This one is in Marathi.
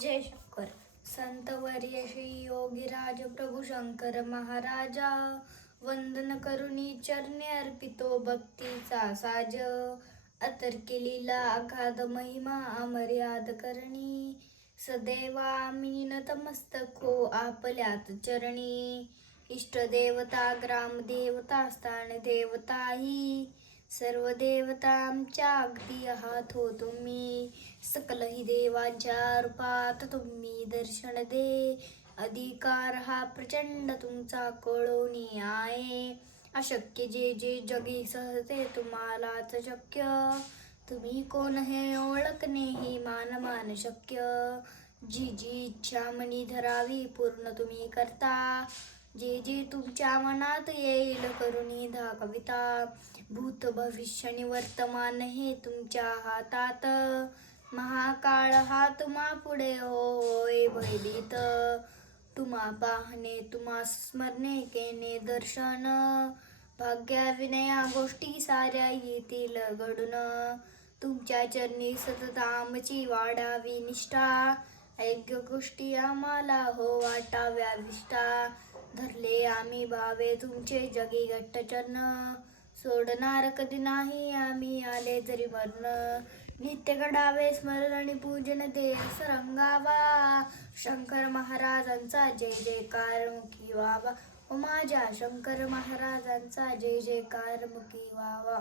जय शंकर. संतवर्य श्री योगीराज प्रभू शंकर महाराजा, वंदन करुणी चरणी अर्पितो भक्तीचा साज. अतर्क्य लीला अगाध महिमा अमर्याद करणी, सदैवा आम्ही नतमस्तक हो आपल्यात चरणी. इष्टदेवता ग्रामदेवता स्थान देवता ही, सर्व देवता आमच्या अगदी आहात हो तुम्ही. सकलही देवांच्या रूपात तुम्ही दर्शन दे, अधिकार हा प्रचंड तुमचा कळोनी आहे. अशक्य जे जे जगी सहजे तुम्हालाच शक्य, तुम्ही कोण हे ओळखणे ही मान शक्य. जी जी इच्छा मनी धरावी पूर्ण तुम्ही करता, जे जे तुमच्या मनात येईल करुणी दाखविता. भूत भविष्य आणि वर्तमान हे तुमच्या हातात, महाकाळ हा तुम्हा पुढे होय भयभीत. तुम्हा पाहणे तुम्हा स्मरणे केने दर्शन, भाग्याविनया गोष्टी साऱ्या येतील घडून. तुमच्या चरणी सतत आमची वाढावी निष्ठा, ऐक्य गोष्टी आम्हाला हो वाटाव्या विष्टा. धरले आम्ही भावे तुमचे जगी घट्ट चरण, सोडणार कधी नाही आम्ही आले जरी मरण. नित्य घडावे स्मरण आणि पूजन ते रंगावा, शंकर महाराजांचा जय जयकार मुखी व्हावा. माझ्या शंकर महाराजांचा जय जयकार मुखी व्हावा.